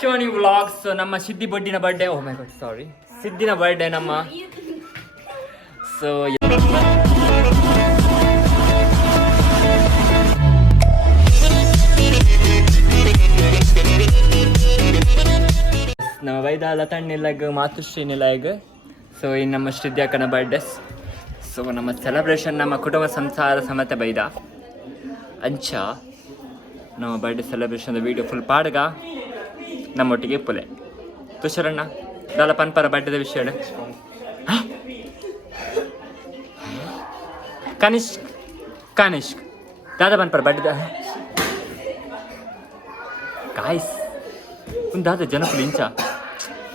ಚೋನಿ vlogs. ನಮ್ಮ ಸಿದ್ದಿ ಬಡ್ಡಿನ birthday. O my god sorry, ಸಿದ್ದಿನ birthday ನಮ್ಮ. ಸೊ ನಮ್ಮ ವೈದಾಲ ತಣ್ಣೆಲಾಗ ಮಾತುಶ್ರೀನಿಲಾಗ. ಸೊ ಇನ್ನು ನಮ್ಮ ಸಿದ್ದಿ ಅಕ್ಕನ ಬರ್ಡೇಸ್. ಸೊ ನಮ್ಮ ಸೆಲೆಬ್ರೇಷನ್ ನಮ್ಮ ಕುಟುಂಬ ಸಂಸಾರ ಸಮೇತ ಬೈದ ಅಂಚ ನಮ್ಮ ಬರ್ಡೇ ಸೆಲೆಬ್ರೇಷನ್ ವೀಡಿಯೋ ಫುಲ್ ಪಾಡ್ಗ ನಮ್ಮೊಟ್ಟಿಗೆ ಪುಲೆ ತುಷಾರಣ್ಣ ದಾಲ ಪನ್ಪರ ಬರ್ಡೇದ ವಿಷಯ ಕನಿಷ್ಕ್ ದಾದಾ ಪನ್ಪರ ಬರ್ಡೇದ ಕಾಯ್ಸ್ ಒಂದು ದಾದ ಜನಪುಲಿ ಇಂಚ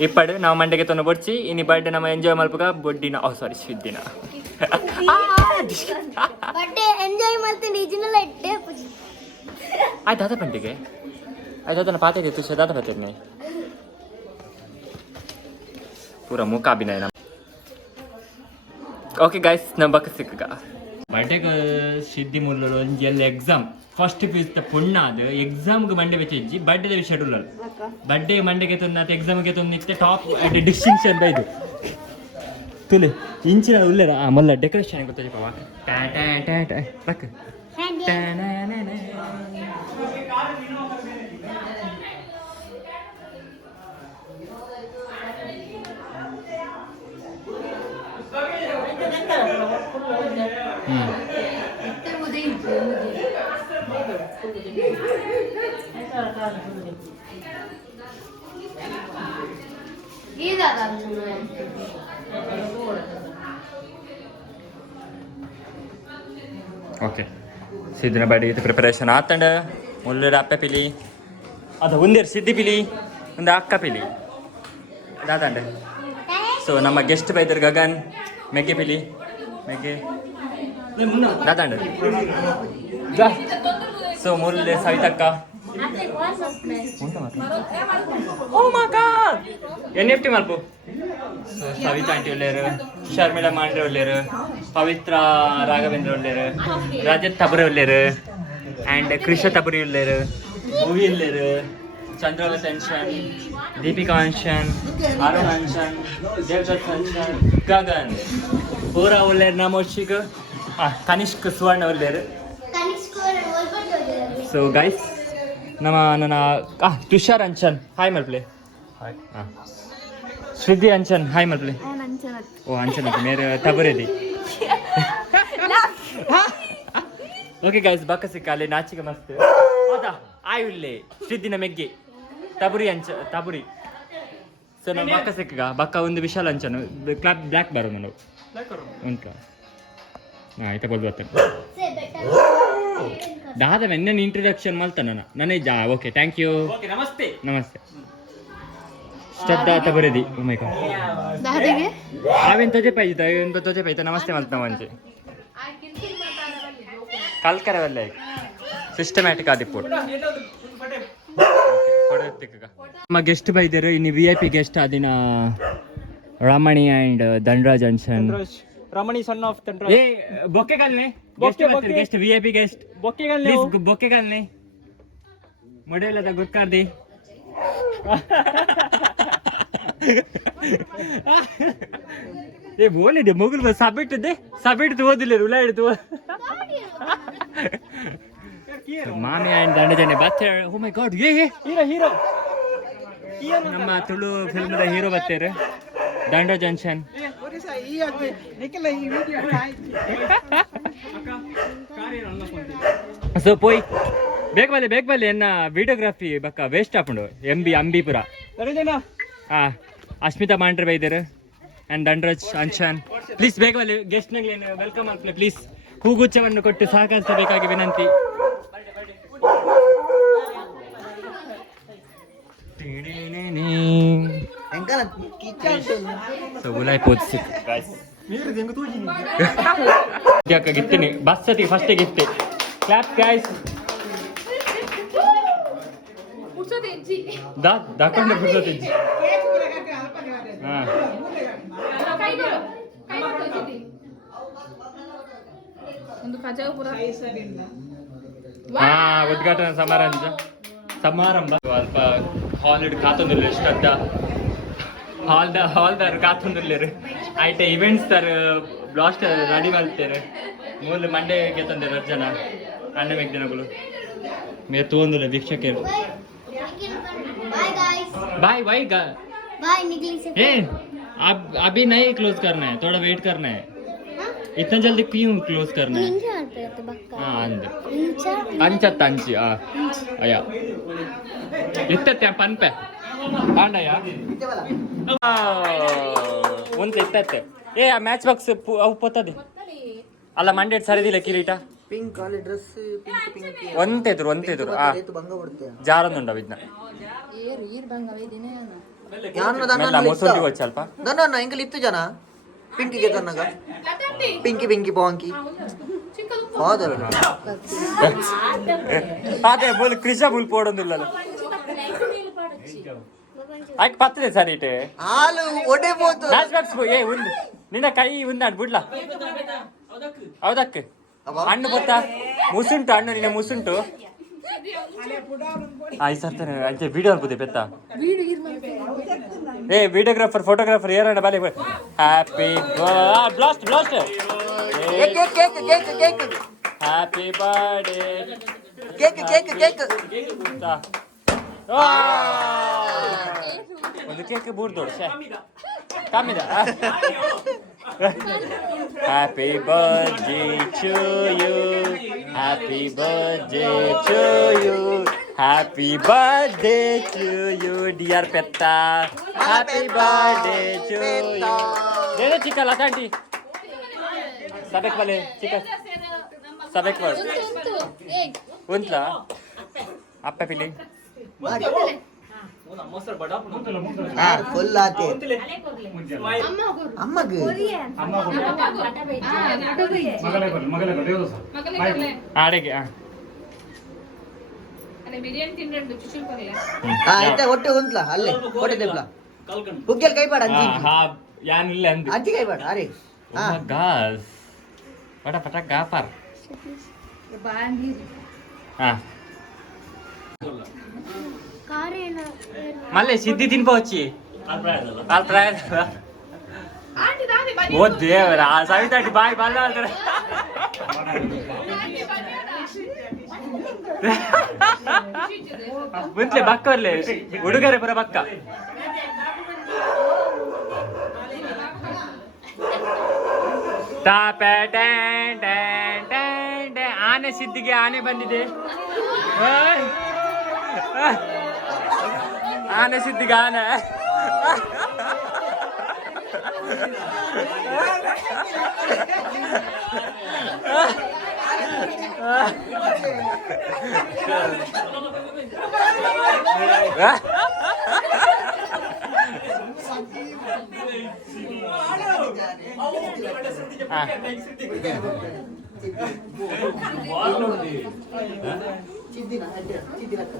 ಇಪ್ಪಡು ನಾವು ಮಂಡೆಗೆ ತೊಂದು ಬಡ್ಚಿ ಇನ್ನು ಬರ್ಡೇ ನಮ್ಮ ಎಂಜಾಯ್ ಮಲ್ಪಗ ಬೊಡ್ಡಿನ ಸಾರಿ ಸಿದ್ದಿನ ಆಯ್ತು ದಾದ ಪಂಡಿಗೆ ಆಯ್ತು ಅದನ್ನ ಪಾತೆಗೆ ತುಷ ದಾದ ಪತ್ತೇನೆ ಪೂರ ಮೂಕ ಅಭಿನಯ ನಮ್ಮ. ಓಕೆ ಗೈಸ್ ನಮ್ಮ ಬಕ್ಕ ಸಿಕ್ಕ ಬರ್ಡೇಗೆ ಸಿದ್ದಿ ಮುಲ್ಲರು ಒಂಜಿ ಎಲ್ಲ ಎಕ್ಸಾಮ್ ಫಸ್ಟ್ ಪೀಸ್ ಪುಣ್ಣ ಅದು ಎಕ್ಸಾಮ್ಗೆ ಮಂಡೆ ಬೆಚ್ಚಿ ಬರ್ಡೇದ ಶೆಡ್ಯೂಲ್ ಅಲ್ಲಿ ಬರ್ಡೇ ಮಂಡೆಗೆ ತಂದು ಎಕ್ಸಾಮ್ಗೆ ತಂದು ನಿತ್ಯ ಟಾಪ್ ಡಿಸ್ಟಿಂಕ್ಷನ್ ಇದು ತುಲೆ ಇಂಚಿನ ಉಲ್ಲೇರ ಮೊಲ್ಲ ಡೆಕೋರೇಷನ್ ಗೊತ್ತಾಜಿ ಪಾವ ರಕ್ಕ ಓಕೆ ಸಿದ್ದಿನ ಬರ್ಡೇ ಇದು ಪ್ರಿಪರೇಷನ್ ಆತಂಡ ಮುಲ್ಲರ ಅಪ್ಪ ಪಿಲಿ ಅದು ಒಂದೇರು ಸಿದ್ದಿ ಪಿಲಿ ಒಂದು ಅಕ್ಕ ಪಿಲಿ ಅದಾತಂಡ. ಸೊ ನಮ್ಮ ಗೆಸ್ಟ್ ಬೈದರ್ ಗಗನ್ ಮೆಗ್ಗೆ ಪಿಲಿ ಮೆಗ್ಗೆ ದಾತಂಡ. ಸೊ ಮುಲ್ಲೆ ಸವಿತಕ್ಕ NFT ಮಲ್ಪು. ಸೊ ಸವಿತಾ ಆಂಟಿ ಒಳ್ಳೆಯರು, ಶರ್ಮಿಳಾ ಮಾಂಡ್ರೆ ಒಳ್ಳೆಯರು, ಪವಿತ್ರ ರಾಘವೇಂದ್ರ ಒಳ್ಳೆಯರು, ರಾಜತ್ ತಬರಿ ಒಳ್ಳೆಯರು ಆ್ಯಂಡ್ ಕೃಷ ತಬರಿ ಒಳ್ಳೆಯರು, ಮೂವಿ ಒಳ್ಳೆಯರು, ಚಂದ್ರವತ್ ಅನ್ಶನ್, ದೀಪಿಕಾ ಅನ್ಶನ್, ಅರುಣ್ ಅನ್ಶನ್, ದೇವದತ್ ಅನ್ಶನ್, ಗಗನ್ ಪೂರ ಒಳ್ಳೆಯರು. ನಮೋಶಿಗ ಕನಿಷ್ಕ್ ಸುವರ್ಣ ಒಳ್ಳೆಯರು. ಸೊ ಗೈಸ್ ನನ್ನ ತುಷಾರ್ ಅಂಚನ್ ಹಾಯ್ ಮಲ್ಪ್ಲೆ. ಹಾಯ್ ಹಾಂ ಶ್ರಿದ್ದಿ ಅಂಚನ್ ಹಾಯ್ ಮಲ್ಪ್ಲೆ. ಓ ಅಂಚನ್ ಅಂತ ಮೇರೆ ತಬರೇದಿ. ಓಕೆ ಗೈಸ್ ಬಕ್ಕ ಸಿಕ್ಕ ಅಲ್ಲಿ ನಾಚಿಗೆ ಮಸ್ತ್ ಹೌದಾ ಆಯ್ ಇಲ್ಲೇ ಶ್ರಿದ್ದಿನ ಮೆಗ್ಗೆ ತಬುರಿ ತಬುರಿ. ಸೊ ನಮ್ಮ ಬಕ್ಕ ಸಿಕ್ಕ ಬಕ್ಕ ಒಂದು ವಿಶಾಲ್ ಅಂಚನು ಕ್ಲಾಪ್ ಬ್ಲ್ಯಾಕ್ ಬರೋ ನಾವು ಉಂಟ ಹಾಂ ಆಯ್ತಾ ಬೋಲ್ಬತ್ತ ದಾದ ನನ್ನ ಇಂಟ್ರೊಡಕ್ಷನ್ ಮಾಡ್ತಾನ ನನಗೆ ಓಕೆ ಥ್ಯಾಂಕ್ ಯು ನಮಸ್ತೆ ನಮಸ್ತೆ ಶ್ರದ್ಧಾ ತಬರೇದಿ. ಓ ಮೈ ಗಾಡ್ ಆವೇನು ತೊಜೆ ಪಾಯ್ತಾ ಏನು ತೊಜೆ ಪಾಯ್ತಾ ನಮಸ್ತೆ ಮಾಡ್ತಾ ಮಂಚೆ ಕಲ್ಕರವಲ್ಲ ಸಿಸ್ಟಮ್ಯಾಟಿಕ್ ಆದಿಪ್ಪು ನಮ್ಮ ಗೆಸ್ಟ್ ಬೈದರು ಇನ್ನು VIP ಗೆಸ್ಟ್ ಅದಿನ ರಮಣಿ ಆ್ಯಂಡ್ ಧನರಾಜ್ ಅನ್ಸನ್ ರಮಣಿ ಸನ್ ಆಫ್ ಧನರಾಜ್. ಏ ಬೊಕ್ಕೆ ಗಲ್ನೆ ಗೆಸ್ಟ್ VIP ಗೆಸ್ಟ್ ಬೊಕ್ಕೆ ಗಲ್ನೆ ಬೊಕ್ಕೆ ಗಲ್ನೆ ಮೊಡೆಲದ ಗುರ್ಕಾರ್ದಿ ಏ ಬೋಲಿದೆ ಮೊಗಲ್ ಸಬಿಟ್ಟು ಓದಿಲ್ಲ ಉಲ ಹಿಡಿದು ಮಾಮಿ ಆ್ಯಂಡ್ ದಂಡಜನೆ ಬತ್ತೇರ್. ಓ ಮೈ ಗಾಡ್ ಏ ಹೀರೋ ನಮ್ಮ ತುಳು ಫಿಲ್ಮ್ದ ಹೀರೋ ಬತ್ತೇರು ದಂಡ ಜಂಕ್ಷನ್. ಸೊ ಪೋಯ್ ಬೇಗ ಬಲ್ಲೆ ಎನ್ನ ವಿಡಿಯೋಗ್ರಾಫಿ ಬಕ್ಕ ವೇಸ್ಟ್ ಆಪುಂಡು ಅಂಬಿಪುರ. ಹಾಂ ಅಶ್ಮಿತಾ ಮಾಂಡ್ರೆ ಬೈದರು ಆ್ಯಂಡ್ ದಂಡರಾಜ್ ಅಂಶನ್ ಪ್ಲೀಸ್ ಬೇಗ ಬಲ್ಲೆ ಗೆಸ್ಟ್ ನಂಗೆ ವೆಲ್ಕಮ್ ಆಗ್ತದೆ. ಪ್ಲೀಸ್ ಹೂಗುಚ್ಛವನ್ನು ಕೊಟ್ಟು ಸಹಕರಿಸಬೇಕಾಗಿ ವಿನಂತಿ. ಗಿಫ್ಟಿನಿ ಬಸ್ ಸತಿ ಫಸ್ಟ್ ಗಿಫ್ಟ್ ಕ್ಲಾಪ್ ಗೈಸ್ ದಾಕೊಂಡೆ ಪುರ್ಸೊತ್ತಿಜ್ಜಿ. ಹಾಂ ಉದ್ಘಾಟನಾ ಸಮಾರಂಭ ಸ್ವಲ್ಪ ಹಾಲ್ ಹಿಡ್ ಕಾತೊಂದಿಲ್ಲ ಎಷ್ಟಂತ ಹಾಲ್ದಾರ ಕಾತೊಂದಿಲ್ಲರು ಆಯ್ತಾ ಇವೆಂಟ್ಸ್ ತರ ಬ್ಲಾಸ್ಟ್ ರೆಡಿ ಮಾಡ್ತಾರೆ ಮೂಲ ಮಂಡೆಗೆ ತಂದಿರ ಜನ ಅಣ್ಣ ದಿನಗಳು ಮೇರೆ ತಗೊಂದಿಲ್ಲ ವೀಕ್ಷಕರು बाय बाय बाय निकली से ए अब अभी नहीं क्लोज करना है थोड़ा वेट करना है इतना जल्दी क्यों क्लोज करना है इंचा आते तो बक्का हाँ अंद इंचा अंचत अंची अया इत्ते पन पे पांडया ಒಂದು ಇತ್ತತ್ತೆ ಏ ಆ ಮ್ಯಾಚ್ ಬಾಕ್ಸ್ ಅವು ಪೊತ್ತದೆ ಅಲ್ಲ ಮಂಡ್ಯದ ಸರಿದಿಲ್ಲ ಕಿರೀಟ ಪಿಂಕ್ ಅಲ್ಲಿ ಡ್ರೆಸ್ ಪಿಂಕ್ ಪಿಂಕ್ ಒಂತೆದುರು ಆ ಬಂಗ ಕೊಡ್ತೆ ಜಾರೊಂದುಂಡ ವಿದ್ನ ಮೆಲ್ಲ ಮೊಸಂಡಿ వచ్చు ಅಲ್ಪ ದನ್ನ ಇಂಕಲ್ ಇತ್ತು ಜನ ಪಿಂಕಿಗೆ ತನ್ನಗ ಪಿಂಕಿ ಪಿಂಕಿ ಪಾಂಕಿ ಹೌದಲ್ಲ ಅದೇ ಬೋಲ್ ಕೃಷ ಬುಲ್ ಪೋಡೊಂದಿಲ್ಲ ಆಯ್ಕೆ ಪತ್ತದೆ ಸರಿ ಇಟ್ಟೆ ಹಾಲು ಒಡೆ ಹೋತು ಮ್ಯಾಚ್ ಬಾಕ್ಸ್ ಏ ಒಂದು ನಿನ್ನ ಕೈ ಉಂದಾಡ್ ಬಿಡ್ಲ ಹೌದಕ್ಕೆ ಹಣ್ಣು ಗೊತ್ತಾ ಮುಸುಂಟು ಹಣ್ಣು ನಿನ್ನ ಮುಸುಂಟು ಆಯ್ತು ಸರ್ತಾನೆ ಅಂಚೆ ವಿಡಿಯೋ ಅನ್ಬೋದೆ ಬೆತ್ತ ಏ ವಿಡಿಯೋಗ್ರಾಫರ್ ಫೋಟೋಗ್ರಾಫರ್ ಏರಣ್ಣ ಬಾಲಿ happy blast blast cake cake cake cake happy birthday cake cake cake ಒಂದು ಕೇಕ್ ಬೂರ್ದೋಡು ಕಮ್ಮಿದ happy birthday to you happy birthday to you happy birthday to you dear ಪೆತ್ತ ಹ್ಯಾಪಿ ಬರ್ಡೇ ಟು ಯು ದೇನೆ ಚಿಕ್ಕ ಲತಾಂಟಿ ಸಬೇಕ್ ಬಲೆ ಚಿಕ್ಕ ಸಬೇಕ್ ಬಲ್ ಉಂಟ್ಲಾ ಅಪ್ಪ ಪಿಲಿ ಫುಲ್ ಆತೆ ಅಮ್ಮಗ ಆಡೆಗೆ ಆಯ್ತಾ ಒಟ್ಟೆ ಉಂಟ್ಲ ಅಲ್ಲೇ ಕೊಟ್ಟೆ ದೇಪ್ಲ ಹುಗ್ಗೆಲ್ ಕೈ ಪಾಡ ಅಜ್ಜಿ ಯಾನಿಲ್ಲ ಅಂದಿ ಅಜ್ಜಿ ಕೈ ಪಾಡ ಅರೆ ಗಾಸ್ ಪಟ ಪಟ ಗಾಪಾರ್ ಹಾ మళ్ళీ సిద్ధి తినిపోవచ్చి ఓ దేవరా సవితాటి బాయ్ బల్ల ಮುಂಚೆ ಬಕ್ಕರ್ಲೆ ಹುಡುಗರೆ ಪುರ ಬಕ್ಕ ಆನೆ ಸಿದ್ಧಿಗೆ ಆನೆ ಬಂದಿದೆ ಆನೆ ಸಿದ್ಧಿಗೆ ಆನೆ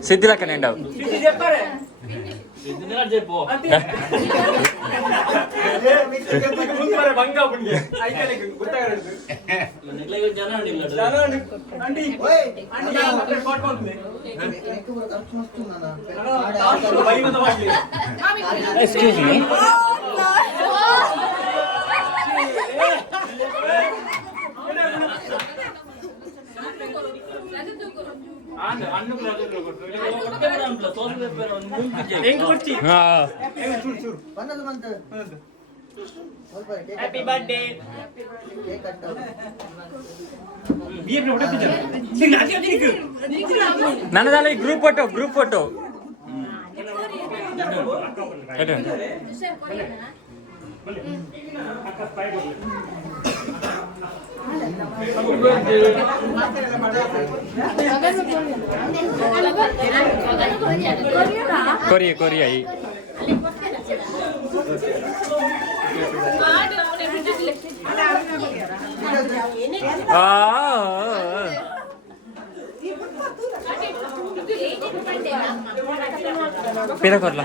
సిద్ధిలక్క నిండవు ఎక్స్క్యూజ్ మీ హ్యాపీ బర్త్డే ನನ್ನದಲ್ಲ ಈ ಗ್ರೂಪ್ ಫೋಟೋ ಕೊರಿಯ ಈ पेरा करला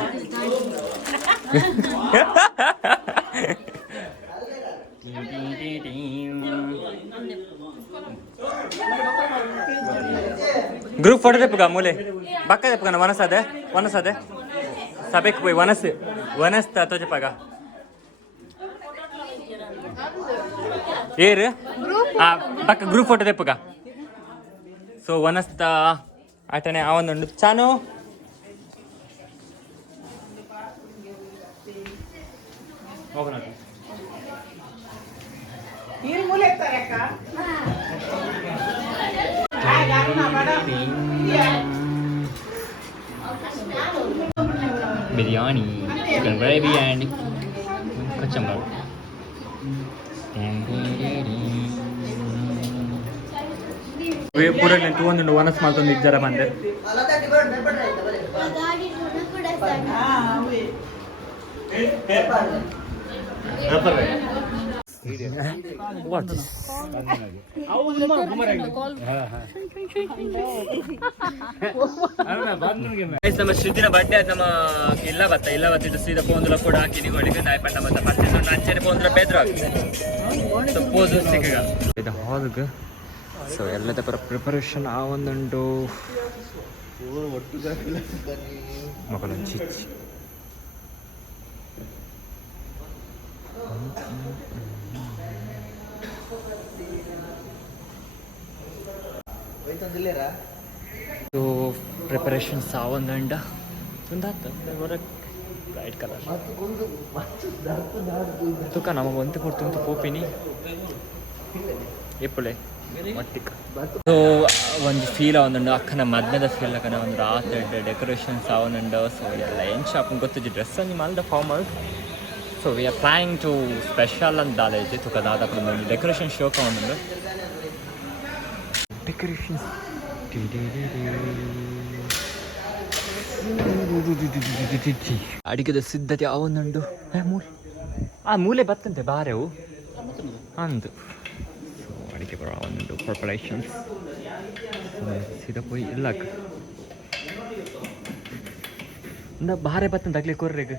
ग्रुप फोटो तेपुगा मूले बक्का तेपुगा वनसादे ಸಭೆಗೆ ಹೋಯ್ ವನಸ್ ತೋಜಪಾಗ ಏರು ಪಕ್ಕ ಗ್ರೂಪ್ ಫೋಟೋ ತೆಪ್ಪಗ ಸೊ ವನಸ್ತ ಆಟನೆ ಅವನೊಂದು ಚಾನು ಹೋಗೋಣ ಬಿರಿಯಾನಿ ಚಿಕನ್ ಗ್ರೇವಿ ಆ್ಯಂಡ್ ಕಚ್ಚಂಬರ್ ಪೂರ ತೂವೊಂದುಂಡು ವನಸ್ ಮಾಲ್ತೊಂದು ಇಜ್ಜರ ಬಂದೆ ನಮ್ಮ ಶಿದ್ದಿನ ಬರ್ಡೇ ನಮ್ಮ ಇಲ್ಲ ಬತ್ತಿದ್ದು ಸೀದಾ ಪೋಂದುಲ ಕೂಡ ಹಾಕಿ ನಿಗೋಳಿಗೆ ನಾಯಿ ಪಂಡ ಮತ್ತೆ ಪರ್ಚೇಸ್ ಅಂಚೆನೆ ಪೋಂದುಲ ಬೇದ್ರು ಹಾಕಿ ಪೋದು ಸಿಕ್ಕ ಇದು ಹಾಲ್ಗೆ ಸೊ ಎಲ್ಲದ ಪ್ರಿಪರೇಷನ್ ಆ ಒಂದುಂಟು ಮಕ್ಕಳೊಂದು ಚಿಚ್ಚಿ ಇದು ಪ್ರಿಪರೇಷನ್ ಸಾವಂದಂಡ ಒಂದಾತ ಬ್ರೈಟ್ ಕಲರ್ ತುಕ ನಮಗೆ ಒಂತೆ ಕೊಡ್ತು ಪೋಪಿನಿ ಎಪ್ಪಳೆ ಮಟ್ಟಿಗೆ ಸೊ ಒಂದು ಫೀಲ್ ಅವನುಂಡು ಅಕ್ಕನ ಮದ್ನದ ಫೀಲ್ ಅಕ್ಕನ ಒಂದು ರಾತ್ರಿ ಡೆಕೋರೇಷನ್ಸ್ ಅವನುಂಡು ಸೊ ಎಲ್ಲ ಏನು ಶಾಪ್ ಗೊತ್ತಿದ್ದು ಡ್ರೆಸ್ ನೀವು ಮಲ್ದ formal so we are planning to special ಅಂತ ದಾಲೇಜಿ ತುಕದಾದ ಒಂದು ಡೆಕೋರೇಷನ್ ಶೋಕ ಅವನುಂಡು ಡೆಕೋರೇಷನ್ಸ್ ಅಡಿಗೆದ ಸಿದ್ಧತೆ ಅವನುಂಡು ಮೂಲೆ ಬತ್ತಂತೆ ಬಾರೆವು ಅಂದು ಅಡಿಗೆ ಬರೋ ಅವನುಂಡು ಪ್ರಿಪರೇಷನ್ಸ್ ಸೀದಾ ಪೋಯಿ ಇಲ್ಲ ಬಾರೆ ಬತ್ತಂತ ಆಗ್ಲಿ ಕೊರ್ರೆಗೆ